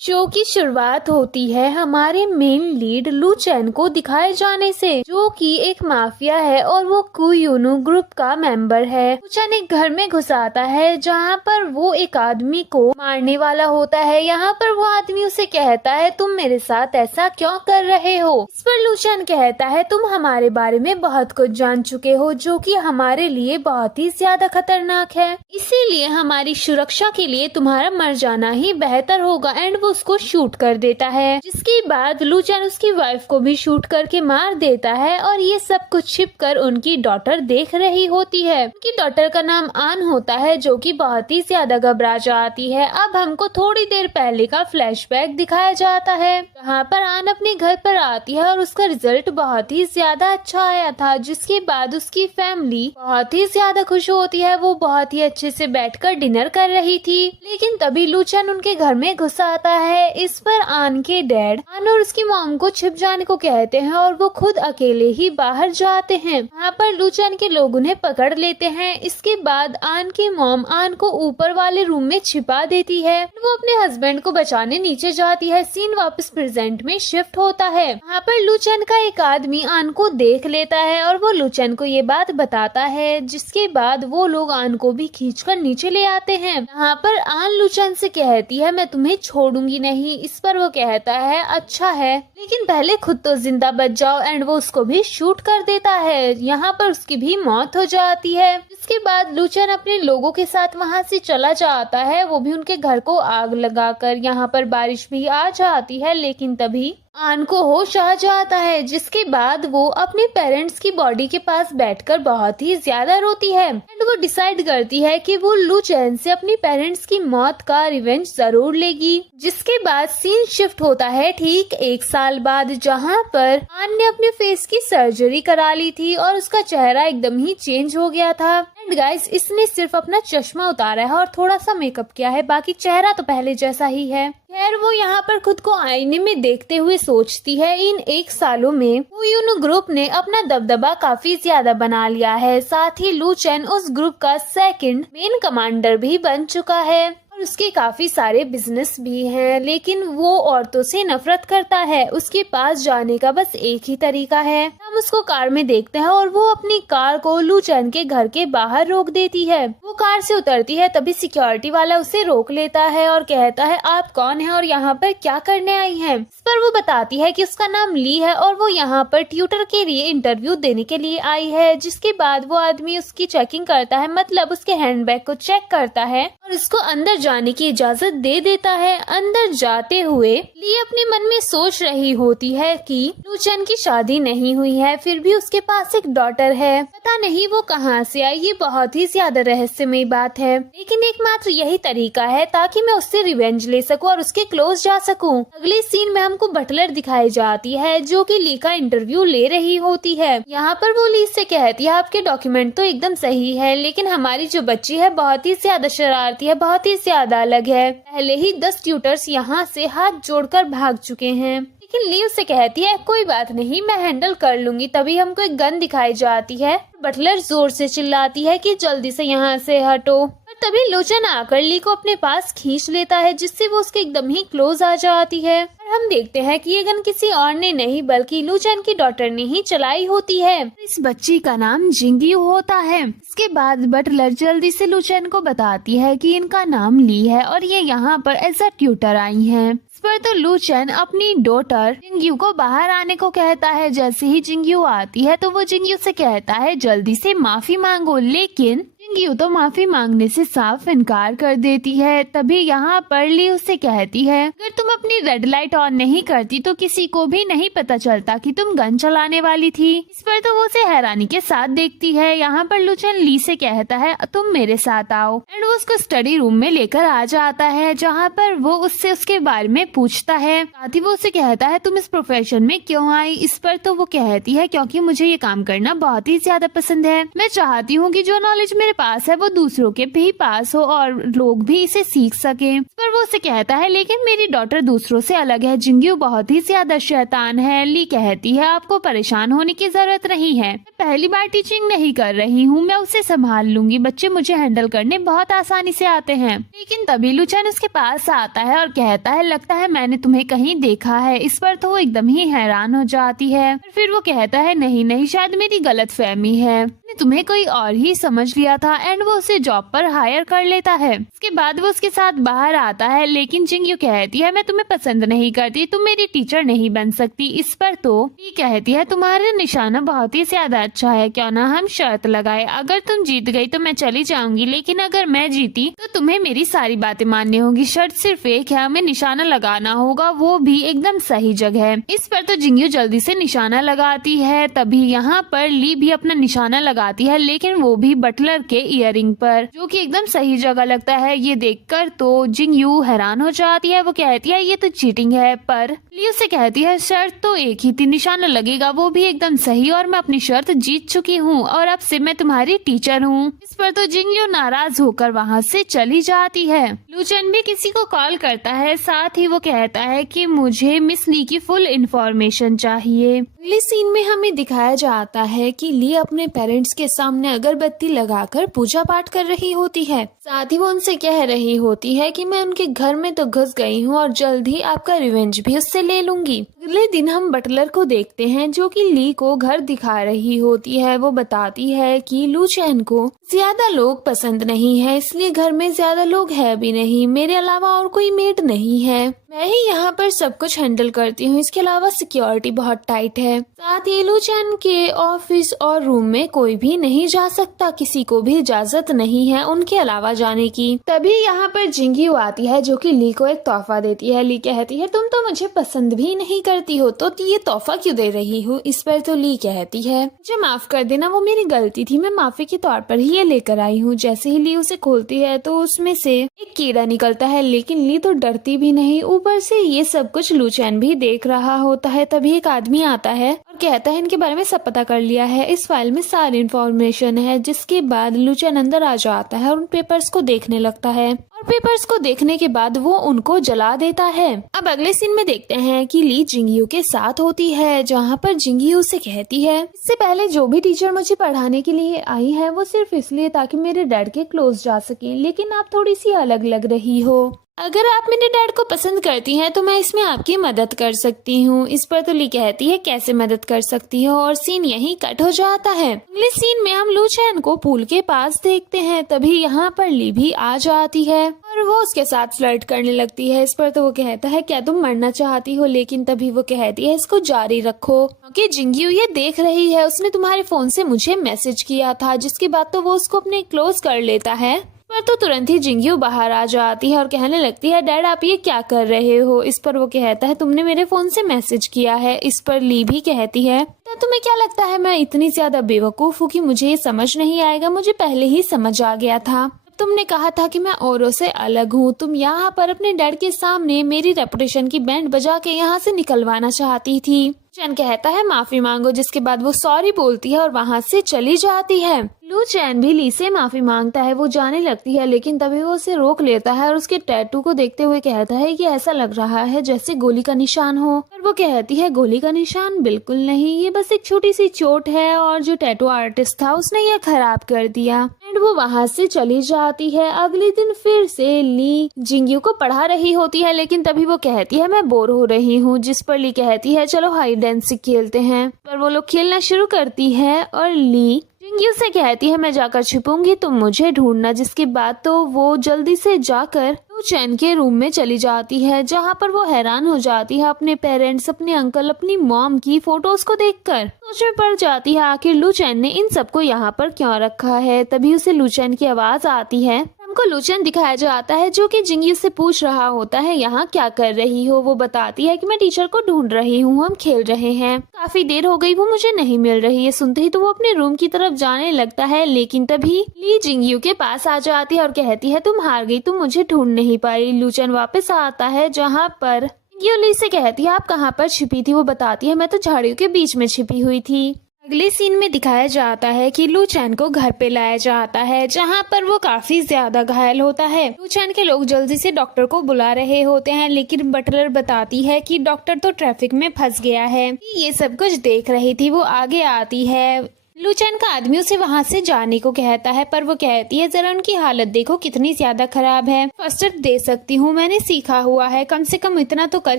Show की शुरुआत होती है हमारे मेन लीड लू चैन को दिखाए जाने से, जो कि एक माफिया है और वो कुयूनु ग्रुप का मेंबर है। लू चैन एक घर में घुस आता है जहाँ पर वो एक आदमी को मारने वाला होता है। यहाँ पर वो आदमी उसे कहता है तुम मेरे साथ ऐसा क्यों कर रहे हो। इस पर लू चैन कहता है तुम हमारे बारे में बहुत कुछ जान चुके हो जो कि हमारे लिए बहुत ही ज्यादा खतरनाक है, इसीलिए हमारी सुरक्षा के लिए तुम्हारा मर जाना ही बेहतर होगा। एंड वो उसको शूट कर देता है, जिसके बाद लू चैन उसकी वाइफ को भी शूट करके मार देता है। और ये सब कुछ छिपकर उनकी डॉटर देख रही होती है। उनकी डॉटर का नाम आन होता है, जो कि बहुत ही ज्यादा घबरा जाती है। अब हमको थोड़ी देर पहले का फ्लैशबैक दिखाया जाता है, जहाँ पर आन अपने घर पर आती है और उसका रिजल्ट बहुत ही ज्यादा अच्छा आया था, जिसके बाद उसकी फैमिली बहुत ही ज्यादा खुश होती है। वो बहुत ही अच्छे से बैठकर डिनर कर रही थी, लेकिन तभी लू चैन उनके घर में घुस आता है। इस पर आन के डैड आन और उसकी मॉम को छिप जाने को कहते हैं और वो खुद अकेले ही बाहर जाते हैं। यहाँ पर लू चैन के लोग उन्हें पकड़ लेते हैं। इसके बाद आन की मॉम आन को ऊपर वाले रूम में छिपा देती है। वो अपने हस्बैंड को बचाने नीचे जाती है। सीन वापस प्रेजेंट में शिफ्ट होता है। यहाँ पर लू चैन का एक आदमी आन को देख लेता है और वो लू चैन को ये बात बताता है, जिसके बाद वो लोग आन को भी खींचकर नीचे ले आते हैं। यहाँ पर आन लू चैन से कहती है मैं तुम्हें छोड़ूंगी नहीं। इस पर वो कहता है अच्छा है, लेकिन पहले खुद तो जिंदा बच जाओ। एंड वो उसको भी शूट कर देता है। यहाँ पर उसकी भी मौत हो जाती है। इसके बाद लू चैन अपने लोगों के साथ वहाँ से चला जाता है, वो भी उनके घर को आग लगाकर। यहाँ पर बारिश भी आ जाती है, लेकिन तभी आन को होश आ जाता है, जिसके बाद वो अपने पेरेंट्स की बॉडी के पास बैठकर बहुत ही ज्यादा रोती है। एंड वो डिसाइड करती है कि वो लू चैन से अपनी पेरेंट्स की मौत का रिवेंज जरूर लेगी। जिसके बाद सीन शिफ्ट होता है ठीक 1 साल बाद, जहाँ पर आन ने अपने फेस की सर्जरी करा ली थी और उसका चेहरा एकदम ही चेंज हो गया था। एंड गाइस, इसने सिर्फ अपना चश्मा उतारा है और थोड़ा सा मेकअप किया है, बाकी चेहरा तो पहले जैसा ही है। खैर, वो यहाँ पर खुद को आईने में देखते हुए सोचती है इन 1 सालों में कुयूनु ग्रुप ने अपना दबदबा काफी ज्यादा बना लिया है। साथ ही लू चैन उस ग्रुप का सेकंड मेन कमांडर भी बन चुका है और उसके काफी सारे बिजनेस भी हैं, लेकिन वो औरतों से नफरत करता है। उसके पास जाने का बस एक ही तरीका है। हम उसको कार में देखते हैं और वो अपनी कार को लू चैन के घर के बाहर रोक देती है। वो कार से उतरती है, तभी सिक्योरिटी वाला उसे रोक लेता है और कहता है आप कौन है और यहाँ पर क्या करने आई हैं। इस पर वो बताती है कि उसका नाम ली है और वो यहाँ पर ट्यूटर के लिए इंटरव्यू देने के लिए आई है। जिसके बाद वो आदमी उसकी चेकिंग करता है, मतलब उसके हैंडबैग को चेक करता है और उसको अंदर जाने की इजाजत दे देता है। अंदर जाते हुए ली अपने मन में सोच रही होती है कि लू चैन की शादी नहीं हुई है, फिर भी उसके पास एक डॉटर है। पता नहीं वो कहाँ से आई, ये बहुत ही ज्यादा रहस्यमय बात है, लेकिन एकमात्र यही तरीका है ताकि मैं उससे रिवेंज ले सकूं और उसके क्लोज जा सकूं। अगले सीन में हमको बटलर दिखाई जाती है, जो कि ली का इंटरव्यू ले रही होती है। यहाँ पर वो ली से कहती है आपके डॉक्यूमेंट तो एकदम सही है, लेकिन हमारी जो बच्ची है बहुत ही ज्यादा शरारती है, बहुत ही ज्यादा अलग है। पहले ही 10 ट्यूटर्स यहाँ से हाथ जोड़कर भाग चुके हैं। लेकिन ली उससे कहती है कोई बात नहीं, मैं हैंडल कर लूंगी। तभी हमको एक गन दिखाई जाती है। बटलर जोर से चिल्लाती है कि जल्दी से यहाँ से हटो। और तभी लू चैन आकर ली को अपने पास खींच लेता है, जिससे वो उसके एकदम ही क्लोज आ जाती है। और हम देखते हैं कि ये गन किसी और ने नहीं बल्कि लू चैन की डॉटर ने ही चलाई होती है। इस बच्ची का नाम जिंगयू होता है। इसके बाद बटलर जल्दी से लू चैन को बताती है कि इनका नाम ली है और ये यहाँ पर एज अ ट्यूटर आई हैं। पर तो लू चैन अपनी डॉटर जिंगयू को बाहर आने को कहता है। जैसे ही जिंगयू आती है तो वो जिंगयू से कहता है जल्दी से माफी मांगो, लेकिन जिंगयू तो माफी मांगने से साफ इनकार कर देती है। तभी यहाँ पर ली उससे कहती है अगर तुम अपनी रेड लाइट ऑन नहीं करती तो किसी को भी नहीं पता चलता कि तुम गन चलाने वाली थी। इस पर तो वो उसे हैरानी के साथ देखती है। यहाँ पर लू चैन ली से कहता है तुम मेरे साथ आओ। एंड वो उसको स्टडी रूम में लेकर आ जाता है, जहाँ पर वो उससे उसके बारे में पूछता है। साथ ही वो उसे कहता है तुम इस प्रोफेशन में क्यों आई। इस पर तो वो कहती है क्योंकि मुझे ये काम करना बहुत ही ज्यादा पसंद है। मैं चाहती हूँ कि जो नॉलेज मेरे पास है वो दूसरों के भी पास हो और लोग भी इसे सीख सके। पर वो उसे कहता है लेकिन मेरी डॉटर दूसरों से अलग है, जिंगयू बहुत ही ज्यादा शैतान है। ली कहती है आपको परेशान होने की जरूरत नहीं है, मैं पहली बार टीचिंग नहीं कर रही हूँ, मैं उसे संभाल लूंगी, बच्चे मुझे हैंडल करने बहुत आसानी से आते हैं। लेकिन तभी लूचैन उसके पास आता है और कहता है लगता है मैंने तुम्हें कहीं देखा है। इस पर तो वो एकदम ही हैरान हो जाती है। फिर वो कहता है नहीं नहीं, शायद मेरी गलतफहमी है, मैंने तुम्हें कोई और ही समझ लिया था। एंड वो उसे जॉब पर हायर कर लेता है। उसके बाद वो उसके साथ बाहर आता है, लेकिन जिंगयू कहती है मैं तुम्हें पसंद नहीं करती, तुम मेरी टीचर नहीं बन सकती। इस पर तो ली कहती है तुम्हारा निशाना बहुत ही ज्यादा अच्छा है, क्यों ना हम शर्त लगाए, अगर तुम जीत गई तो मैं चली जाऊंगी, लेकिन अगर मैं जीती तो तुम्हें मेरी सारी बातें माननी होगी। शर्त सिर्फ एक है, हमें निशाना लगाना होगा, वो भी एकदम सही जगह। इस पर तो जिंगयू जल्दी से निशाना लगाती है। तभी यहाँ पर ली भी अपना निशाना लगाती है, लेकिन वो भी बटलर के इयररिंग पर, जो कि एकदम सही जगह लगता है। ये देखकर तो जिंगयू हैरान हो जाती है। वो कहती है ये तो चीटिंग है, पर ली उसे कहती है शर्त तो एक ही थी, निशाना लगेगा वो भी एकदम सही, और मैं अपनी शर्त जीत चुकी हूँ और अब से मैं तुम्हारी टीचर हूँ। इस पर तो जिंगयू नाराज होकर वहाँ से चली जाती है। लूचैन भी किसी को कॉल करता है, साथ ही वो कहता है कि मुझे मिस ली की फुल इंफॉर्मेशन चाहिए। अगले सीन में हमें दिखाया जाता है कि ली अपने पेरेंट्स के सामने अगरबत्ती लगाकर पूजा पाठ कर रही होती है। साथ ही वो उनसे कह रही होती है कि मैं उनके घर में तो घुस गई हूँ और जल्द ही आपका रिवेंज भी उससे ले लूंगी। अगले दिन हम बटलर को देखते हैं जो कि ली को घर दिखा रही होती है। वो बताती है कि लूचैन को ज्यादा लोग पसंद नहीं है, इसलिए घर में ज्यादा लोग है भी नहीं, मेरे अलावा और कोई मेड नहीं है, मैं ही यहाँ पर सब कुछ हैंडल करती हूँ, इसके अलावा सिक्योरिटी बहुत टाइट है। साथ ही लूचैन के ऑफिस और रूम में कोई भी नहीं जा सकता, किसी को भी इजाजत नहीं है उनके अलावा जाने की। तभी यहाँ पर जिंगयू आती है जो कि ली को एक तोहफा देती है। ली कहती है तुम तो मुझे पसंद भी नहीं करती हो, तो ये तोहफा क्यों दे रही हो। इस पर तो ली कहती है मुझे माफ कर देना, वो मेरी गलती थी, मैं माफी के तौर पर ही ये लेकर आई हूँ। जैसे ही ली उसे खोलती है तो उसमें से एक कीड़ा निकलता है, लेकिन ली तो डरती भी नहीं, ऊपर से ये सब कुछ लूचैन भी देख रहा होता है। तभी एक आदमी आता है और कहता है इनके बारे में सब पता कर लिया है, इस फाइल में सारी इन्फॉर्मेशन है। जिसके बाद लूचैन अंदर आ जाता है और उन पेपर्स को देखने लगता है, और पेपर्स को देखने के बाद वो उनको जला देता है। अब अगले सीन में देखते हैं कि ली जिंगयू के साथ होती है, जहाँ पर जिंगयू से कहती है इससे पहले जो भी टीचर मुझे पढ़ाने के लिए आई है वो सिर्फ इसलिए ताकि मेरे डैड के क्लोज जा सके, लेकिन आप थोड़ी सी अलग लग रही हो। अगर आप मेरे डैड को पसंद करती हैं तो मैं इसमें आपकी मदद कर सकती हूँ। इस पर तो ली कहती है कैसे मदद कर सकती हो, और सीन यहीं कट हो जाता है। अगले सीन में हम लूचैन को पूल के पास देखते हैं। तभी यहाँ पर ली भी आ जाती है और वो उसके साथ फ्लर्ट करने लगती है। इस पर तो वो कहता है क्या तुम मरना चाहती हो, लेकिन तभी वो कहती है इसको जारी रखो क्योंकि जिंगयू ये देख रही है, उसने तुम्हारे फोन से मुझे मैसेज किया था। जिसके बाद तो वो उसको अपने क्लोज कर लेता है। पर तो तुरंत ही जिंगयू बाहर आ जाती है और कहने लगती है डैड आप ये क्या कर रहे हो। इस पर वो कहता है तुमने मेरे फोन से मैसेज किया है। इस पर ली भी कहती है तो तुम्हें क्या लगता है मैं इतनी ज्यादा बेवकूफ हूँ कि मुझे ये समझ नहीं आएगा, मुझे पहले ही समझ आ गया था। तुमने कहा था कि मैं औरों से अलग हूँ, तुम यहाँ पर अपने डैड के सामने मेरी रेपुटेशन की बैंड बजा के यहाँ से निकलवाना चाहती थी। चैन कहता है माफी मांगो, जिसके बाद वो सॉरी बोलती है और वहाँ से चली जाती है। लूचैन भी ली से माफी मांगता है, वो जाने लगती है, लेकिन तभी वो उसे रोक लेता है और उसके टैटू को देखते हुए कहता है कि ऐसा लग रहा है जैसे गोली का निशान हो। और वो कहती है गोली का निशान बिल्कुल नहीं, ये बस एक छोटी सी चोट है और जो टैटू आर्टिस्ट था उसने ये खराब कर दिया। एंड वो वहाँ से चली जाती है। अगले दिन फिर से ली जिंगयू को पढ़ा रही होती है, लेकिन तभी वो कहती है मैं बोर हो रही हूँ। जिस पर ली कहती है चलो हाइड एंड सीक खेलते हैं। पर वो लोग खेलना शुरू करती है और ली जिंगयू से कहती है मैं जाकर छिपूंगी, तुम मुझे ढूंढना। जिसके बाद तो वो जल्दी से जाकर लूचैन के रूम में चली जाती है, जहाँ पर वो हैरान हो जाती है अपने पेरेंट्स, अपने अंकल, अपनी मॉम की फोटोज को देखकर। सोच में पड़ जाती है आखिर लूचैन ने इन सबको यहाँ पर क्यों रखा है। तभी उसे लूचैन की आवाज आती है। हमको लूचैन दिखाया जाता है जो कि जिंगयू से पूछ रहा होता है यहाँ क्या कर रही हो। वो बताती है कि मैं टीचर को ढूंढ रही हूँ, हम खेल रहे हैं, काफी देर हो गई वो मुझे नहीं मिल रही है। सुनते ही तो वो अपने रूम की तरफ जाने लगता है, लेकिन तभी ली जिंगयू के पास आ जाती है और कहती है तुम हार गई, तुम मुझे ढूंढ नहीं पाई। लूचैन वापस आता है जहाँ पर जिंगयू ली से कहती है आप कहाँ पर छिपी थी। वो बताती है मैं तो झाड़ियों के बीच में छिपी हुई थी। अगले सीन में दिखाया जाता है कि लू चैन को घर पे लाया जाता है, जहां पर वो काफी ज्यादा घायल होता है। लू चैन के लोग जल्दी से डॉक्टर को बुला रहे होते हैं, लेकिन बटलर बताती है कि डॉक्टर तो ट्रैफिक में फंस गया है। ये सब कुछ देख रही थी, वो आगे आती है। लू चैन का आदमी उसे वहां से जाने को कहता है, पर वो कहती है जरा उनकी हालत देखो कितनी ज्यादा खराब है। फर्स्ट एड दे सकती हूँ, मैंने सीखा हुआ है, कम से कम इतना तो कर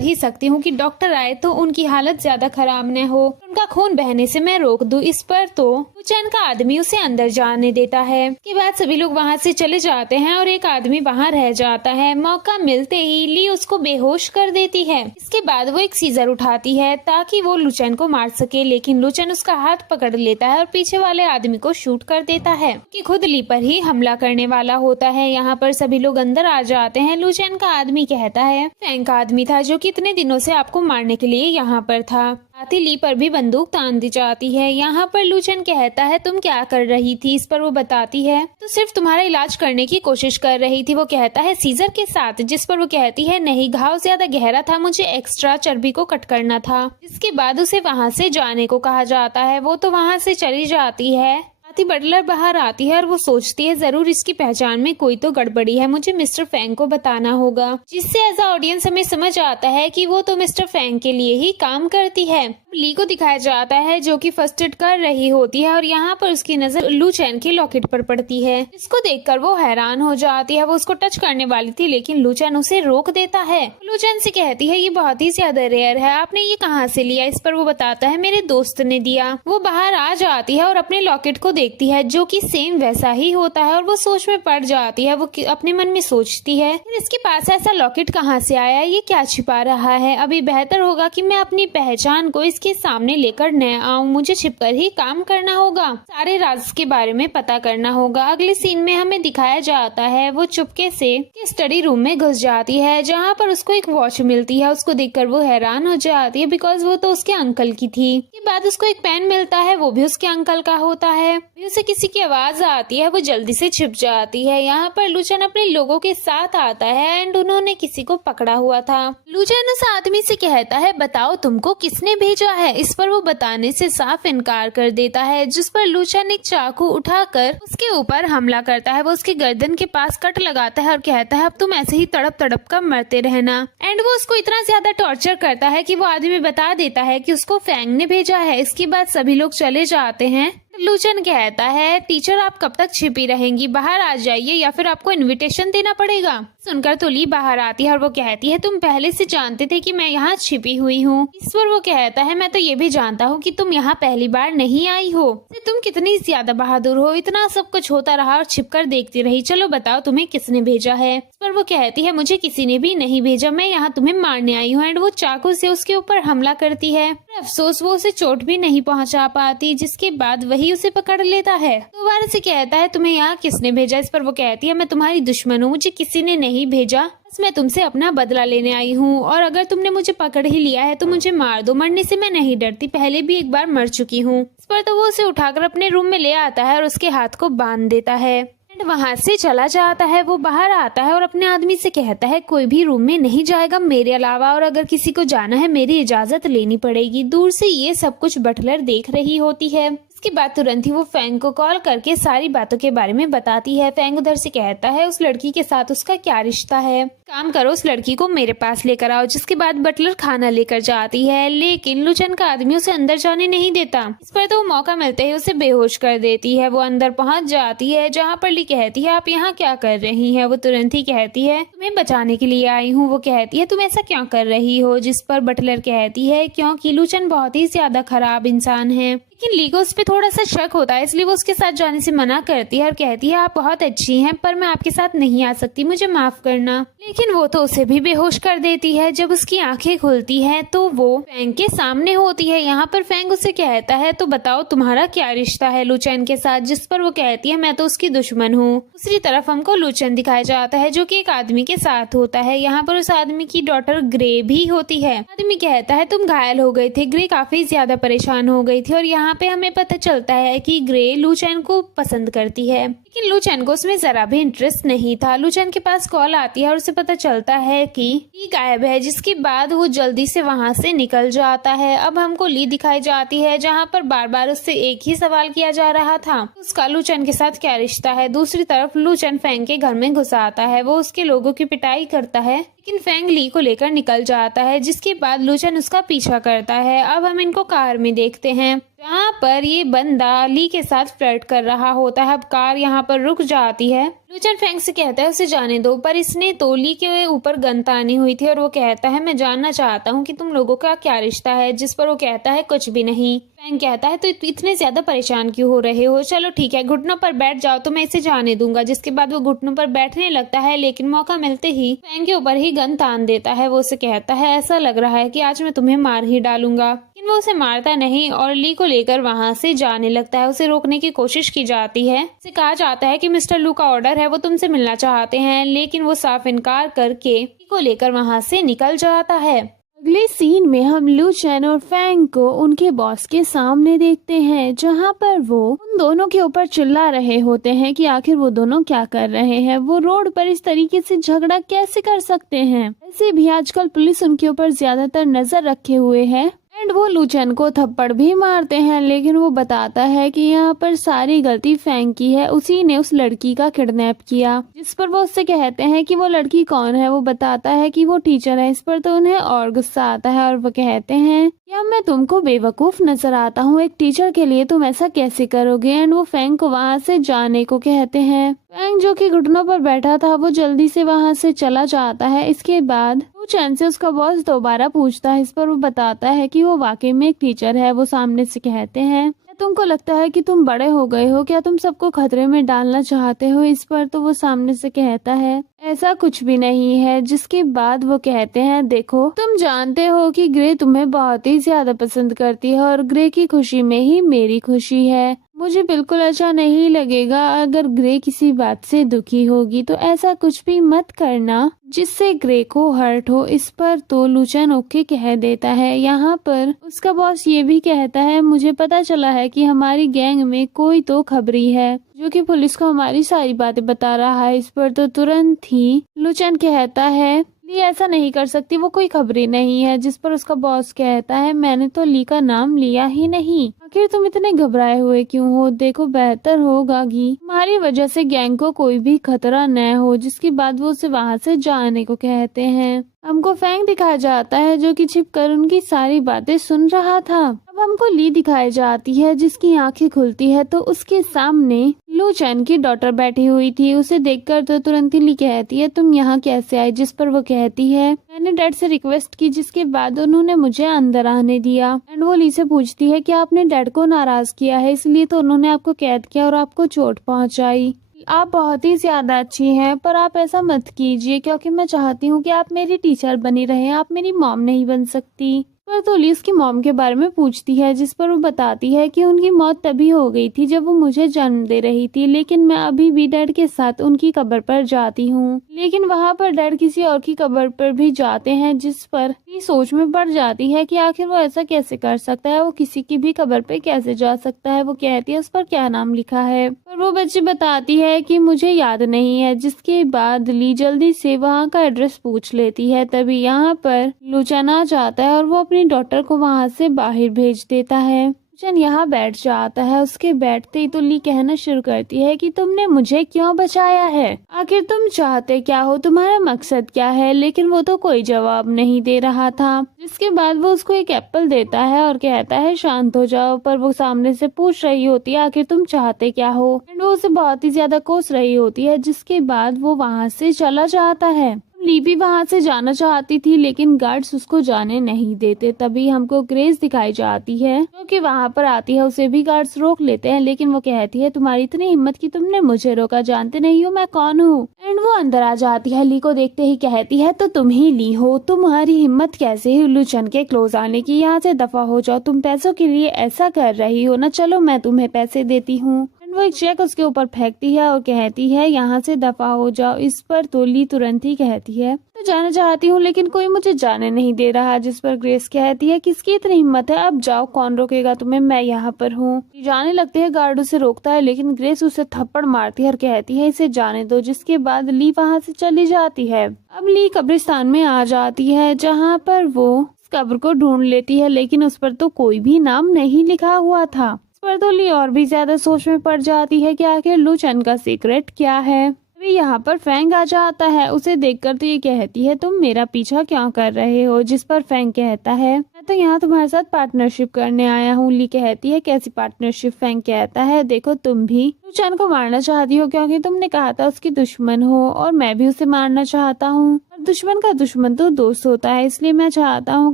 ही सकती हूँ कि डॉक्टर आए तो उनकी हालत ज्यादा खराब न हो, उनका खून बहने से मैं रोक दूं। इस पर तो लू चैन का आदमी उसे अंदर जाने देता है। के बाद सभी लोग वहाँ से चले जाते हैं और एक आदमी वहाँ रह जाता है। मौका मिलते ही ली उसको बेहोश कर देती है। इसके बाद वो एक सीजर उठाती है ताकि वो लू चैन को मार सके, लेकिन लू चैन उसका हाथ पकड़ लेता है और पीछे वाले आदमी को शूट कर देता है कि खुद ली पर ही हमला करने वाला होता है। यहाँ पर सभी लोग अंदर आ जाते हैं। लू चैन का आदमी कहता है फैंग का आदमी था जो कितने दिनों से आपको मारने के लिए यहाँ पर था। साथ ही ली पर भी बंदूक तान दी जाती है। यहाँ पर लू चैन कहता है तुम क्या कर रही थी? इस पर वो बताती है तो सिर्फ तुम्हारा इलाज करने की कोशिश कर रही थी। वो कहता है सीजर के साथ, जिस पर वो कहती है नहीं, घाव ज्यादा गहरा था, मुझे एक्स्ट्रा चर्बी को कट करना था। इसके बाद उसे वहाँ से जाने को कहा जाता है। वो तो वहाँ से चली जाती है। बटलर बाहर आती है और वो सोचती है जरूर इसकी पहचान में कोई तो गड़बड़ी है, मुझे मिस्टर फैंग को बताना होगा, जिससे एज अ ऑडियंस हमें समझ आता है कि वो तो मिस्टर फैंग के लिए ही काम करती है। ली को दिखाया जाता है जो कि फर्स्ट एड कर रही होती है और यहाँ पर उसकी नजर लू चैन के लॉकेट पर पड़ती है। इसको देखकर वो हैरान हो जाती है। वो उसको टच करने वाली थी, लेकिन लू चैन उसे रोक देता है। लू चैन से कहती है ये बहुत ही ज्यादा रेयर है, आपने ये कहाँ से लिया? इस पर वो बताता है मेरे दोस्त ने दिया। वो बाहर आ जाती है और अपने लॉकेट को देखती है जो कि सेम वैसा ही होता है और वो सोच में पड़ जाती है। वो अपने मन में सोचती है इसके पास ऐसा लॉकेट कहाँ से आया, ये क्या छिपा रहा है? अभी बेहतर होगा कि मैं अपनी पहचान को इसके सामने लेकर न आऊं, मुझे छिपकर ही काम करना होगा, सारे राज के बारे में पता करना होगा। अगले सीन में हमें दिखाया जाता है वो चुपके से स्टडी रूम में घुस जाती है, जहाँ पर उसको एक वॉच मिलती है। उसको देखकर वो हैरान हो जाती है बिकॉज वो तो उसके अंकल की थी। के बाद उसको एक पेन मिलता है, वो भी उसके अंकल का होता है। उसे किसी की आवाज आती है, वो जल्दी से छिप जाती है। यहाँ पर लू चैन अपने लोगों के साथ आता है एंड उन्होंने किसी को पकड़ा हुआ था। लू चैन उस आदमी से कहता है बताओ तुमको किसने भेजा है? इस पर वो बताने से साफ इनकार कर देता है, जिस पर लू चैन एक चाकू उठाकर उसके ऊपर हमला करता है। वो उसके गर्दन के पास कट लगाता है और कहता है अब तुम ऐसे ही तड़प तड़प कर मरते रहना। एंड वो उसको इतना ज्यादा टॉर्चर करता है कि वो आदमी बता देता है कि उसको फैंग ने भेजा है। इसके बाद सभी लोग चले जाते हैं। लू चैन कहता है टीचर आप कब तक छिपी रहेंगी, बाहर आ जाइए या फिर आपको इनविटेशन देना पड़ेगा। सुनकर तो ली बाहर आती है और वो कहती है तुम पहले से जानते थे कि मैं यहाँ छिपी हुई हूँ। इस पर वो कहता है मैं तो ये भी जानता हूँ कि तुम यहाँ पहली बार नहीं आई हो, तुम कितनी ज्यादा बहादुर हो, इतना सब कुछ होता रहा और छिपकर देखती रही, चलो बताओ तुम्हें किसने भेजा है? इस पर वो कहती है मुझे किसी ने भी नहीं भेजा, मैं यहाँ तुम्हें मारने आई हूँ। एंड वो चाकू से उसके ऊपर हमला करती है। अफसोस वो उसे चोट भी नहीं पहुँचा पाती, जिसके बाद वही उसे पकड़ लेता है। दोबारा से कहता है तुम्हें यहाँ किसने भेजा? इस पर वो कहती है मैं तुम्हारी दुश्मन हूँ, मुझे किसी ने नहीं भेजा, बस मैं तुमसे अपना बदला लेने आई हूँ और अगर तुमने मुझे पकड़ ही लिया है तो मुझे मार दो, मरने से मैं नहीं डरती, पहले भी एक बार मर चुकी हूँ। इस पर तो वो उसे उठाकर अपने रूम में ले आता है और उसके हाथ को बांध देता है। वहाँ से चला जाता है। वो बाहर आता है और अपने आदमी से कहता है कोई भी रूम में नहीं जाएगा मेरे अलावा, और अगर किसी को जाना है मेरी इजाजत लेनी पड़ेगी। दूर से ये सब कुछ बटलर देख रही होती है। इसके बाद तुरंत ही वो फैंग को कॉल करके सारी बातों के बारे में बताती है। फैंग उधर से कहता है उस लड़की के साथ उसका क्या रिश्ता है, काम करो उस लड़की को मेरे पास लेकर आओ। जिसके बाद बटलर खाना लेकर जाती है, लेकिन लू चैन का आदमी उसे अंदर जाने नहीं देता। इस पर तो मौका मिलते ही उसे बेहोश कर देती है। वो अंदर पहुंच जाती है, जहाँ पर ली कहती है आप यहाँ क्या कर रही है? वो तुरंत ही कहती है तुम्हें बचाने के लिए आई हूँ। वो कहती है तुम ऐसा क्यों कर रही हो? जिस पर बटलर कहती है क्योंकि लू चैन बहुत ही ज्यादा खराब इंसान है। लेकिन ली को उस पर थोड़ा सा शक होता है, इसलिए वो उसके साथ जाने से मना करती है और कहती है आप बहुत अच्छी हैं पर मैं आपके साथ नहीं आ सकती, मुझे माफ करना। लेकिन वो तो उसे भी बेहोश कर देती है। जब उसकी आंखें खुलती हैं तो वो फैंग के सामने होती है। यहाँ पर फैंग उसे कहता है तो बताओ तुम्हारा क्या रिश्ता है लू चैन के साथ? जिस पर वो कहती है मैं तो उसकी दुश्मन हूँ। दूसरी तरफ हमको लू चैन दिखाया जाता है जो कि एक आदमी के साथ होता है। यहाँ पर उस आदमी की डॉटर ग्रे भी होती है। आदमी कहता है तुम घायल हो गए थे। ग्रे काफी ज्यादा परेशान हो गई थी और यहाँ पे हमें पता चलता है कि ग्रे लू चैन को पसंद करती है। लेकिन लू चैन को उसमें जरा भी इंटरेस्ट नहीं था। लू चैन के पास कॉल आती है और उसे पता चलता है कि ली गायब है, जिसके बाद वो जल्दी से वहाँ से निकल जाता है। अब हमको ली दिखाई जाती है जहाँ पर बार बार उससे एक ही सवाल किया जा रहा था, उसका लू चैन के साथ क्या रिश्ता है। दूसरी तरफ लू चैन फैंग के घर में घुस आता है, वो उसके लोगों की पिटाई करता है, लेकिन फैंग ली को लेकर निकल जाता है, जिसके बाद लू चैन उसका पीछा करता है। अब हम इनको कार में देखते हैं जहाँ पर ये बंदा ली के साथ फ्लर्ट कर रहा होता है। अब कार यहाँ पर रुक जाती है। लू चैन फैंग से कहता है उसे जाने दो, पर इसने तो ली के ऊपर गन तानी हुई थी और वो कहता है मैं जानना चाहता हूँ कि तुम लोगों का क्या रिश्ता है, जिस पर वो कहता है कुछ भी नहीं। फैंग कहता है तो इतने ज्यादा परेशान क्यों हो रहे हो, चलो ठीक है घुटनों पर बैठ जाओ तो मैं इसे जाने दूंगा। जिसके बाद वो घुटनों पर बैठने लगता है, लेकिन मौका मिलते ही फैंग के ऊपर ही गन तान देता है। वो उसे कहता है ऐसा लग रहा है कि आज मैं तुम्हें मार ही डालूंगा, लेकिन वो उसे मारता नहीं और ली को लेकर वहाँ से जाने लगता है। उसे रोकने की कोशिश की जाती है, उसे कहा जाता है कि मिस्टर लू का ऑर्डर है, वो तुमसे मिलना चाहते हैं, लेकिन वो साफ इनकार करके ली को लेकर वहाँ से निकल जाता है। अगले सीन में हम लू चैन और फैंग को उनके बॉस के सामने देखते हैं, जहां पर वो उन दोनों के ऊपर चिल्ला रहे होते हैं कि आखिर वो दोनों क्या कर रहे हैं, वो रोड पर इस तरीके से झगड़ा कैसे कर सकते हैं। ऐसे भी आजकल पुलिस उनके ऊपर ज्यादातर नजर रखे हुए है एंड वो लू चैन को थप्पड़ भी मारते हैं, लेकिन वो बताता है कि यहाँ पर सारी गलती फैंग की है, उसी ने उस लड़की का किडनैप किया। जिस पर वो उससे कहते हैं कि वो लड़की कौन है, वो बताता है कि वो टीचर है। इस पर तो उन्हें और गुस्सा आता है और वो कहते हैं क्या मैं तुमको बेवकूफ नजर आता हूँ, एक टीचर के लिए तुम ऐसा कैसे करोगे। एंड वो फैंग को वहाँ से जाने को कहते हैं। फैंग जो कि घुटनों पर बैठा था वो जल्दी से वहाँ से चला जाता है। इसके बाद लू चैन से उसका बॉस दोबारा पूछता है, इस पर वो बताता है कि वो वाकई में एक टीचर है। वो सामने से कहते हैं तुमको लगता है कि तुम बड़े हो गए हो, क्या तुम सबको खतरे में डालना चाहते हो। इस पर तो वो सामने से कहता है ऐसा कुछ भी नहीं है। जिसके बाद वो कहते हैं देखो तुम जानते हो कि ग्रे तुम्हें बहुत ही ज्यादा पसंद करती है और ग्रे की खुशी में ही मेरी खुशी है। मुझे बिल्कुल अच्छा नहीं लगेगा अगर ग्रे किसी बात से दुखी होगी, तो ऐसा कुछ भी मत करना जिससे ग्रे को हर्ट हो। इस पर तो लू चैन ओके कह देता है। यहाँ पर उसका बॉस ये भी कहता है मुझे पता चला है कि हमारी गैंग में कोई तो खबरी है जो कि पुलिस को हमारी सारी बातें बता रहा है। इस पर तो तुरंत ही लू चैन कहता है ली ऐसा नहीं कर सकती, वो कोई खबरी नहीं है। जिस पर उसका बॉस कहता है मैंने तो ली का नाम लिया ही नहीं, आखिर तुम इतने घबराए हुए क्यों हो, देखो बेहतर होगा कि हमारी वजह से गैंग को कोई भी खतरा न हो। जिसके बाद वो उसे वहाँ से जाने को कहते हैं। हमको फैंग दिखाया जाता है जो कि छिपकर उनकी सारी बातें सुन रहा था। अब हमको ली दिखाई जाती है जिसकी आंखें खुलती है तो उसके सामने लू चैन की डॉटर बैठी हुई थी। उसे देखकर तो तुरंत ही ली कहती है तुम यहाँ कैसे आए। जिस पर वो कहती है मैंने डैड से रिक्वेस्ट की, जिसके बाद उन्होंने मुझे अंदर आने दिया। एंड वो ली से पूछती है कि आपने डैड को नाराज किया है इसलिए तो उन्होंने आपको कैद किया और आपको चोट पहुंचाई। आप बहुत ही ज्यादा अच्छी हैं, पर आप ऐसा मत कीजिए क्योंकि मैं चाहती हूँ कि आप मेरी टीचर बनी रहें, आप मेरी मॉम नहीं बन सकती। पर तो ली उसकी मॉम के बारे में पूछती है, जिस पर वो बताती है कि उनकी मौत तभी हो गई थी जब वो मुझे जन्म दे रही थी, लेकिन मैं अभी भी डैड के साथ उनकी कब्र पर जाती हूँ। लेकिन वहाँ पर डैड किसी और की कब्र पर भी जाते हैं, जिस पर ये सोच में पड़ जाती है कि आखिर वो ऐसा कैसे कर सकता है, वो किसी की भी कब्र पे कैसे जा सकता है। वो कहती है उस पर क्या नाम लिखा है, पर वो बच्ची बताती है कि मुझे याद नहीं है। जिसके बाद ली जल्दी से वहाँ का एड्रेस पूछ लेती है। तभी यहाँ पर लू चैन आ जाता है और वो अपनी डॉटर को वहाँ से बाहर भेज देता है। लू चैन यहाँ बैठ जाता है। उसके बैठते ही तो ली कहना शुरू करती है कि तुमने मुझे क्यों बचाया है, आखिर तुम चाहते क्या हो, तुम्हारा मकसद क्या है। लेकिन वो तो कोई जवाब नहीं दे रहा था। जिसके बाद वो उसको एक एप्पल देता है और कहता है शांत हो जाओ। पर वो सामने से पूछ रही होती है आखिर तुम चाहते क्या हो, एंड वो उसे बहुत ही ज्यादा कोस रही होती है। जिसके बाद वो वहाँ से चला जाता है। ली भी वहाँ से जाना चाहती थी लेकिन गार्ड्स उसको जाने नहीं देते। तभी हमको ग्रेस दिखाई जाती है जो कि वहाँ पर आती है। उसे भी गार्ड्स रोक लेते हैं, लेकिन वो कहती है तुम्हारी इतनी हिम्मत कि तुमने मुझे रोका, जानते नहीं हो मैं कौन हूँ। एंड वो अंदर आ जाती है। ली को देखते ही कहती है तो तुम ही ली हो, तुम्हारी हिम्मत कैसे हुई लू चैन के क्लोज आने की, यहाँ से दफा हो जाओ, तुम पैसों के लिए ऐसा कर रही हो ना, चलो मैं तुम्हें पैसे देती हूँ। वो एक चेक उसके ऊपर फेंकती है और कहती है यहाँ से दफा हो जाओ। इस पर तो ली तुरंत ही कहती है तो जाना चाहती हूँ लेकिन कोई मुझे जाने नहीं दे रहा। जिस पर ग्रेस कहती है किसकी इतनी हिम्मत है, अब जाओ, कौन रोकेगा तुम्हें, मैं यहाँ पर हूँ। जाने लगते है, गार्ड उसे रोकता है लेकिन ग्रेस उसे थप्पड़ मारती है और कहती है इसे जाने दो। जिसके बाद ली वहाँ से चली जाती है। अब ली कब्रिस्तान में आ जाती है जहाँ पर वो कब्र को ढूंढ लेती है लेकिन उस पर तो कोई भी नाम नहीं लिखा हुआ था। इस पर तो ली और भी ज्यादा सोच में पड़ जाती है कि आखिर लू चेन का सीक्रेट क्या है। अभी यहाँ पर फैंग आ जाता है। उसे देखकर तो ये कहती है तुम मेरा पीछा क्यों कर रहे हो। जिस पर फैंग कहता है मैं तो यहाँ तुम्हारे साथ पार्टनरशिप करने आया हूँ। ली कहती है कैसी पार्टनरशिप। फैंग कहता है देखो तुम भी लू चेन को मारना चाहती हो क्योंकि तुमने कहा था उसकी दुश्मन हो और मैं भी उसे मारना चाहता हूँ। दुश्मन का दुश्मन तो दोस्त होता है, इसलिए मैं चाहता हूँ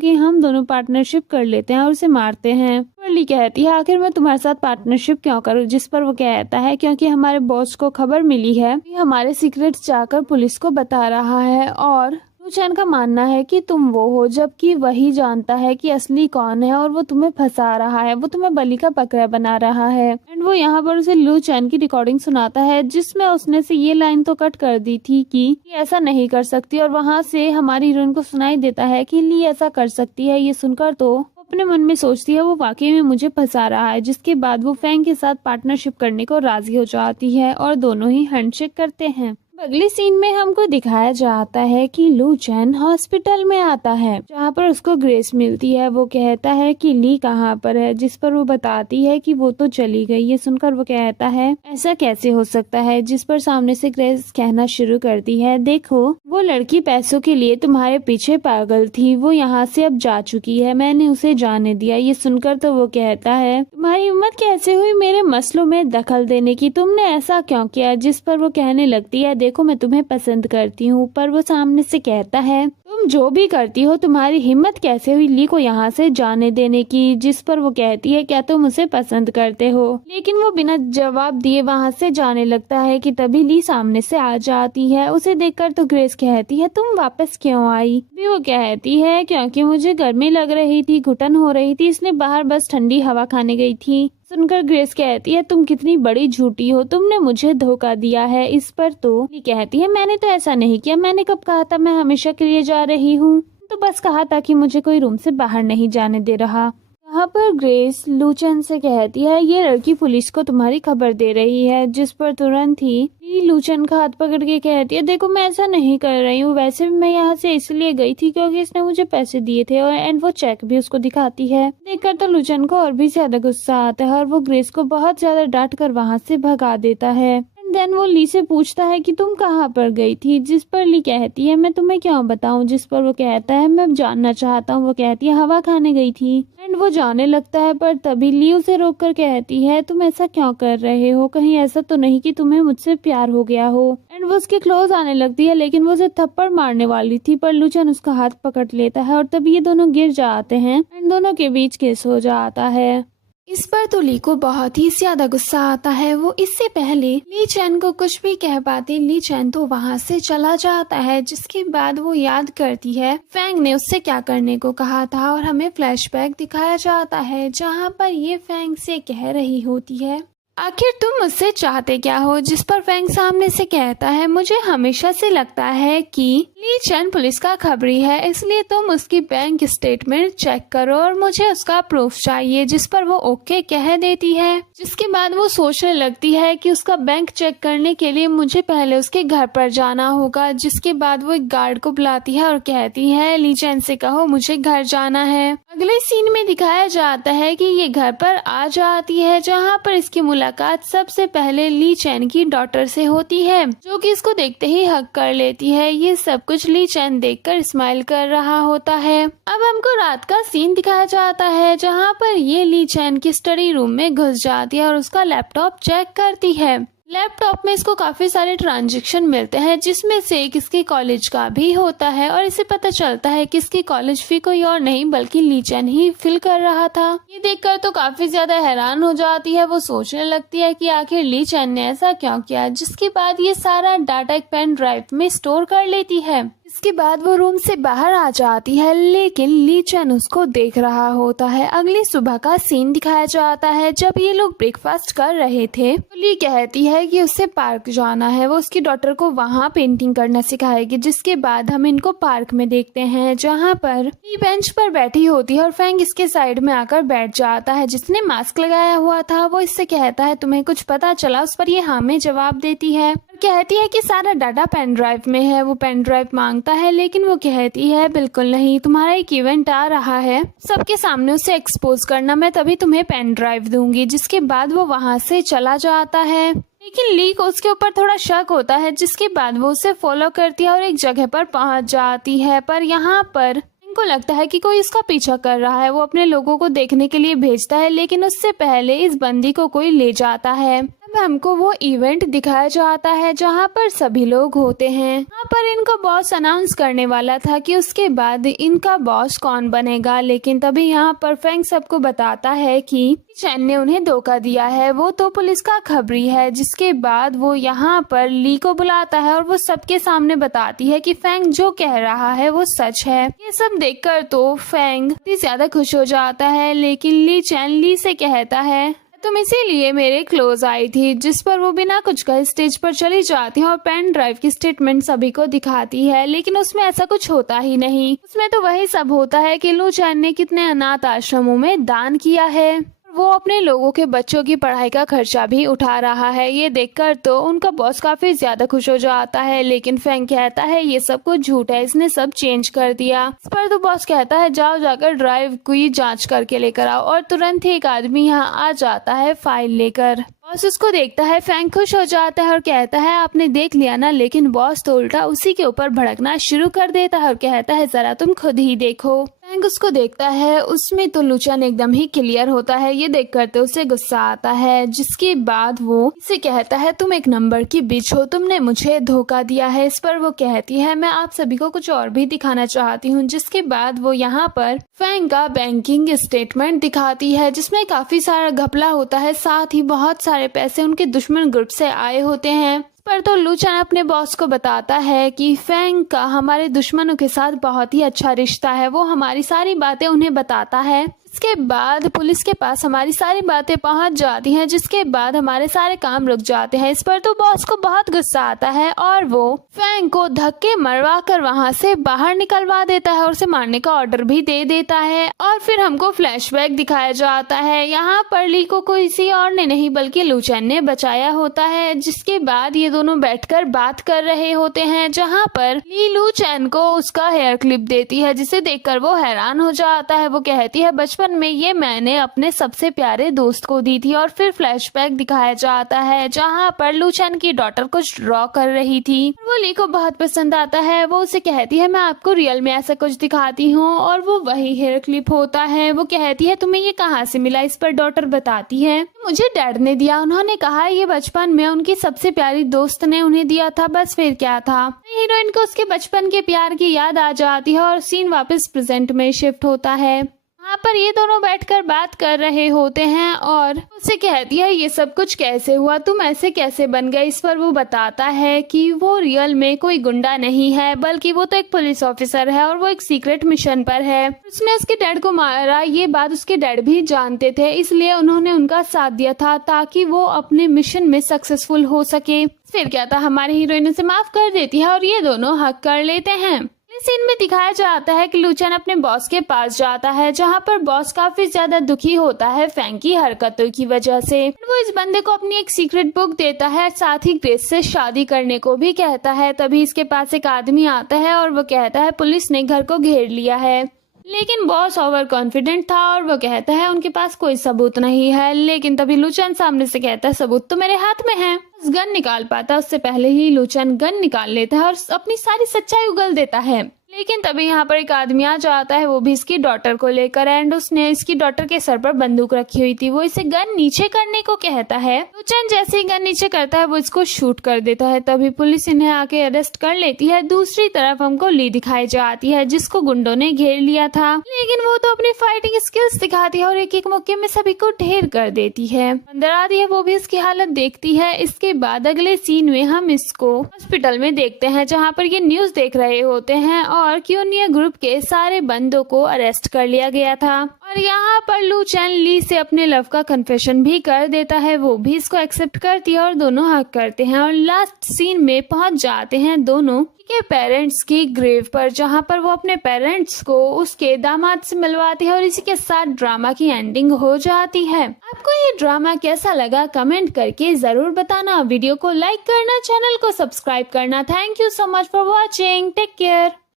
कि हम दोनों पार्टनरशिप कर लेते हैं और उसे मारते हैं। ली कहती है आखिर मैं तुम्हारे साथ पार्टनरशिप क्यों करूँ। जिस पर वो कहता है क्योंकि हमारे बॉस को खबर मिली है कि हमारे सीक्रेट्स जाकर पुलिस को बता रहा है और लू चेन का मानना है कि तुम वो हो, जबकि वही जानता है कि असली कौन है और वो तुम्हें फंसा रहा है, वो तुम्हें बलि का बकरा बना रहा है। एंड वो यहाँ पर उसे लू चेन की रिकॉर्डिंग सुनाता है जिसमें उसने से ये लाइन तो कट कर दी थी कि ऐसा नहीं कर सकती और वहाँ से हमारी हीरोइन को सुनाई देता है कि ली ऐसा कर सकती है। ये सुनकर तो अपने मन में सोचती है वो वाकई में मुझे फंसा रहा है। जिसके बाद वो फैंग के साथ पार्टनरशिप करने को राजी हो जाती है और दोनों ही हैंडशेक करते हैं। अगले सीन में हमको दिखाया जाता है कि लू चेन हॉस्पिटल में आता है जहाँ पर उसको ग्रेस मिलती है। वो कहता है कि ली कहाँ पर है। जिस पर वो बताती है कि वो तो चली गई। ये सुनकर वो कहता है ऐसा कैसे हो सकता है। जिस पर सामने से ग्रेस कहना शुरू करती है देखो वो लड़की पैसों के लिए तुम्हारे पीछे पागल थी, वो यहाँ से अब जा चुकी है, मैंने उसे जाने दिया। ये सुनकर तो वो कहता है तुम्हारी हिम्मत कैसे हुई मेरे मसलों में दखल देने की, तुमने ऐसा क्यों किया। जिस पर वो कहने लगती है देखो मैं तुम्हें पसंद करती हूँ। पर वो सामने से कहता है तुम जो भी करती हो तुम्हारी हिम्मत कैसे हुई ली को यहाँ से जाने देने की। जिस पर वो कहती है क्या तुम उसे पसंद करते हो। लेकिन वो बिना जवाब दिए वहाँ से जाने लगता है कि तभी ली सामने से आ जाती है। उसे देखकर तो ग्रेस कहती है तुम वापस क्यों आई। भी वो कहती है क्योंकि मुझे गर्मी लग रही थी, घुटन हो रही थी, इसलिए बाहर बस ठंडी हवा खाने गई थी। सुनकर ग्रेस कहती है तुम कितनी बड़ी झूठी हो, तुमने मुझे धोखा दिया है। इस पर तो ली कहती है मैंने तो ऐसा नहीं किया, मैंने कब कहा था मैं हमेशा के लिए जा रही हूँ, तो बस कहा था कि मुझे कोई रूम से बाहर नहीं जाने दे रहा। यहाँ पर ग्रेस लू चेन से कहती है ये लड़की पुलिस को तुम्हारी खबर दे रही है। जिस पर तुरंत ही ली लू चेन का हाथ पकड़ के कहती है देखो मैं ऐसा नहीं कर रही हूँ, वैसे भी मैं यहाँ से इसलिए गई थी क्योंकि इसने मुझे पैसे दिए थे। और एंड वो चेक भी उसको दिखाती है। देखकर तो लू चेन को और भी ज्यादा गुस्सा आता है और वो ग्रेस को बहुत ज्यादा डांट कर वहाँ से भगा देता है। देन वो ली से पूछता है कि तुम कहाँ पर गई थी। जिस पर ली कहती है मैं तुम्हें क्यों बताऊं। जिस पर वो कहता है मैं जानना चाहता हूँ। वो कहती है हवा खाने गई थी। एंड वो जाने लगता है पर तभी ली उसे रोक कर कहती है तुम ऐसा क्यों कर रहे हो, कहीं ऐसा तो नहीं कि तुम्हें मुझसे प्यार हो गया हो। एंड वो उसके क्लोज आने लगती है लेकिन वो उसे थप्पड़ मारने वाली थी पर लू चेन उसका हाथ पकड़ लेता है और तभी ये दोनों गिर जाते हैं एंड दोनों के बीच किस हो जाता है। इस पर तो ली को बहुत ही ज्यादा गुस्सा आता है। वो इससे पहले ली चेन को कुछ भी कह पाती ली चेन तो वहाँ से चला जाता है। जिसके बाद वो याद करती है फैंग ने उससे क्या करने को कहा था और हमें फ्लैशबैक दिखाया जाता है जहाँ पर ये फैंग से कह रही होती है आखिर तुम मुझसे चाहते क्या हो। जिस पर फैंग सामने से कहता है मुझे हमेशा से लगता है कि ली चेन पुलिस का खबरी है, इसलिए तुम उसकी बैंक स्टेटमेंट चेक करो और मुझे उसका प्रूफ चाहिए। जिस पर वो ओके कह देती है। जिसके बाद वो सोचने लगती है कि उसका बैंक चेक करने के लिए मुझे पहले उसके घर पर जाना होगा। जिसके बाद वो एक गार्ड को बुलाती है और कहती है ली चेन से कहो मुझे घर जाना है। अगले सीन में दिखाया जाता है कि ये घर पर आ जाती है जहाँ पर इसकी मुलाकात सबसे पहले ली चेन की डॉटर से होती है जो कि इसको देखते ही हक कर लेती है। ये सब कुछ ली चेन देखकर स्माइल कर रहा होता है। अब हमको रात का सीन दिखाया जाता है जहाँ पर ये ली चेन की स्टडी रूम में घुस जाती है और उसका लैपटॉप चेक करती है। लैपटॉप में इसको काफी सारे ट्रांजैक्शन मिलते हैं जिसमें से एक इसके कॉलेज का भी होता है और इसे पता चलता है कि इसकी कॉलेज फी कोई और नहीं बल्कि ली चेन ही फिल कर रहा था। ये देखकर तो काफी ज्यादा हैरान हो जाती है। वो सोचने लगती है कि आखिर ली चेन ने ऐसा क्यों किया। जिसके बाद ये सारा डाटा एक पेन ड्राइव में स्टोर कर लेती है। इसके बाद वो रूम से बाहर आ जाती है, लेकिन ली चैन उसको देख रहा होता है। अगली सुबह का सीन दिखाया जाता है जब ये लोग ब्रेकफास्ट कर रहे थे। तो ली कहती है कि उसे पार्क जाना है, वो उसकी डॉटर को वहाँ पेंटिंग करना सिखाएगी। जिसके बाद हम इनको पार्क में देखते हैं जहाँ पर ली बेंच पर बैठी होती है और फैंग इसके साइड में आकर बैठ जाता है। जिसने मास्क लगाया हुआ था वो इससे कहता है तुम्हें कुछ पता चला? उस पर ये हाँ में जवाब देती है, कहती है कि सारा डाटा पेन ड्राइव में है। वो पेन ड्राइव मांगता है लेकिन वो कहती है बिल्कुल नहीं, तुम्हारा एक इवेंट आ रहा है, सबके सामने उसे एक्सपोज करना, मैं तभी तुम्हें पेन ड्राइव दूंगी। जिसके बाद वो वहाँ से चला जाता है, लेकिन ली को उसके ऊपर थोड़ा शक होता है। जिसके बाद वो उसे फॉलो करती है और एक जगह पर पहुँच जाती है। पर यहाँ पर इनको लगता है कि कोई इसका पीछा कर रहा है। वो अपने लोगों को देखने के लिए भेजता है, लेकिन उससे पहले इस बंदी को कोई ले जाता है। अब हमको वो इवेंट दिखाया जाता है जहाँ पर सभी लोग होते हैं। यहाँ पर इनको बॉस अनाउंस करने वाला था कि उसके बाद इनका बॉस कौन बनेगा, लेकिन तभी यहाँ पर फैंग सबको बताता है कि चैन ने उन्हें धोखा दिया है, वो तो पुलिस का खबरी है। जिसके बाद वो यहाँ पर ली को बुलाता है और वो सबके सामने बताती है कि फैंग जो कह रहा है वो सच है। ये सब देखकर तो फैंग ज्यादा खुश हो जाता है, लेकिन ली चैन ली से कहता है तुम इसीलिए मेरे क्लोज आई थी। जिस पर वो बिना कुछ कहे स्टेज पर चली जाती है और पेन ड्राइव की स्टेटमेंट सभी को दिखाती है, लेकिन उसमें ऐसा कुछ होता ही नहीं। उसमें तो वही सब होता है कि लू चैन ने कितने अनाथ आश्रमों में दान किया है, वो अपने लोगों के बच्चों की पढ़ाई का खर्चा भी उठा रहा है। ये देखकर तो उनका बॉस काफी ज्यादा खुश हो जाता है, लेकिन फैंग कहता है ये सब कुछ झूठ है, इसने सब चेंज कर दिया। इस पर तो बॉस कहता है जाओ जाकर ड्राइव की जांच करके लेकर आओ, और तुरंत ही एक आदमी यहाँ आ जाता है फाइल लेकर। बॉस उसको देखता है, फैंग खुश हो जाता है और कहता है आपने देख लिया ना, लेकिन बॉस तो उल्टा उसी के ऊपर भड़कना शुरू कर देता है और कहता है जरा तुम खुद ही देखो। फैंग उसको देखता है, उसमें तो लू चैन एकदम ही क्लियर होता है। ये देख कर तो उसे गुस्सा आता है। जिसके बाद वो इसे कहता है तुम एक नंबर की बिच हो, तुमने मुझे धोखा दिया है। इस पर वो कहती है मैं आप सभी को कुछ और भी दिखाना चाहती हूँ। जिसके बाद वो यहाँ पर फैंग का बैंकिंग स्टेटमेंट दिखाती है जिसमें काफी सारा घपला होता है, साथ ही बहुत सारे पैसे उनके दुश्मन ग्रुप से आए होते हैं। पर तो लू चैन अपने बॉस को बताता है कि फैंग का हमारे दुश्मनों के साथ बहुत ही अच्छा रिश्ता है, वो हमारी सारी बातें उन्हें बताता है। इसके बाद पुलिस के पास हमारी सारी बातें पहुंच जाती हैं, जिसके बाद हमारे सारे काम रुक जाते हैं। इस पर तो बॉस को बहुत गुस्सा आता है और वो फैंग को धक्के मरवा कर वहां से बाहर निकलवा देता है और उसे मारने का ऑर्डर भी दे देता है। और फिर हमको फ्लैशबैक दिखाया जाता है, यहाँ पर ली को किसी और ने नहीं बल्कि लू चैन ने बचाया होता है। जिसके बाद ये दोनों बैठकर बात कर रहे होते हैं, जहाँ पर ली लू चैन को उसका हेयर क्लिप देती है, जिसे देखकर वो हैरान हो जाता है। वो कहती है बचपन में ये मैंने अपने सबसे प्यारे दोस्त को दी थी। और फिर फ्लैशबैक दिखाया जाता है जहाँ पर लू चैन की डॉटर कुछ ड्रॉ कर रही थी। वो ली को बहुत पसंद आता है। वो उसे कहती है मैं आपको रियल में ऐसा कुछ दिखाती हूँ, और वो वही हेयर क्लिप होता है। वो कहती है तुम्हें ये कहाँ से मिला? इस पर डॉटर बताती है मुझे डैड ने दिया, उन्होंने कहा ये बचपन में उनकी सबसे प्यारी दोस्त ने उन्हें दिया था, बस फिर क्या था। हीरोइन को उसके बचपन के प्यार की याद आ जाती है और सीन वापस प्रेजेंट में शिफ्ट होता है। वहाँ पर ये दोनों बैठकर बात कर रहे होते हैं और उसे कहती है ये सब कुछ कैसे हुआ, तुम ऐसे कैसे बन गए। इस पर वो बताता है कि वो रियल में कोई गुंडा नहीं है, बल्कि वो तो एक पुलिस ऑफिसर है और वो एक सीक्रेट मिशन पर है। उसने उसके डैड को मारा, ये बात उसके डैड भी जानते थे, इसलिए उन्होंने उनका साथ दिया था ताकि वो अपने मिशन में सक्सेसफुल हो सके। फिर क्या था, हमारी हीरोइन उसे माफ कर देती है और ये दोनों हक कर लेते हैं। सीन में दिखाया जाता है कि लू चैन अपने बॉस के पास जाता है, जहाँ पर बॉस काफी ज्यादा दुखी होता है फैंग की हरकतों की वजह से। वो इस बंदे को अपनी एक सीक्रेट बुक देता है, साथ ही ग्रेस से शादी करने को भी कहता है। तभी इसके पास एक आदमी आता है और वो कहता है पुलिस ने घर को घेर लिया है, लेकिन बॉस ओवर कॉन्फिडेंट था और वो कहता है उनके पास कोई सबूत नहीं है। लेकिन तभी लू चैन सामने से कहता है सबूत तो मेरे हाथ में है। गन निकाल पाता उससे पहले ही लू चैन गन निकाल लेता है और अपनी सारी सच्चाई उगल देता है। लेकिन तभी यहाँ पर एक आदमी आ जाता है, वो भी इसकी डॉटर को लेकर, एंड उसने इसकी डॉटर के सर पर बंदूक रखी हुई थी। वो इसे गन नीचे करने को कहता है। लू चैन जैसे ही गन नीचे करता है वो इसको शूट कर देता है। तभी पुलिस इन्हें आके अरेस्ट कर लेती है। दूसरी तरफ हमको ली दिखाई जाती है जिसको गुंडों ने घेर लिया था, लेकिन वो तो अपनी फाइटिंग स्किल्स दिखाती है और एक एक मौके में सभी को ढेर कर देती है। अंदर आती है, वो भी इसकी हालत देखती है। इसके बाद अगले सीन में हम इसको हॉस्पिटल में देखते हैं जहाँ पर ये न्यूज देख रहे होते हैं और क्यूनियर ग्रुप के सारे बंदों को अरेस्ट कर लिया गया था। और यहाँ पर लू चैन ली से अपने लव का कन्फेशन भी कर देता है। वो भी इसको एक्सेप्ट करती है और दोनों हक करते हैं और लास्ट सीन में पहुंच जाते हैं दोनों के पेरेंट्स की ग्रेव पर, जहां पर वो अपने पेरेंट्स को उसके दामाद से मिलवाती है और इसी के साथ ड्रामा की एंडिंग हो जाती है। आपको ये ड्रामा कैसा लगा कमेंट करके जरूर बताना। वीडियो को लाइक करना, चैनल को सब्सक्राइब करना। Thank you so much for watching. Take care.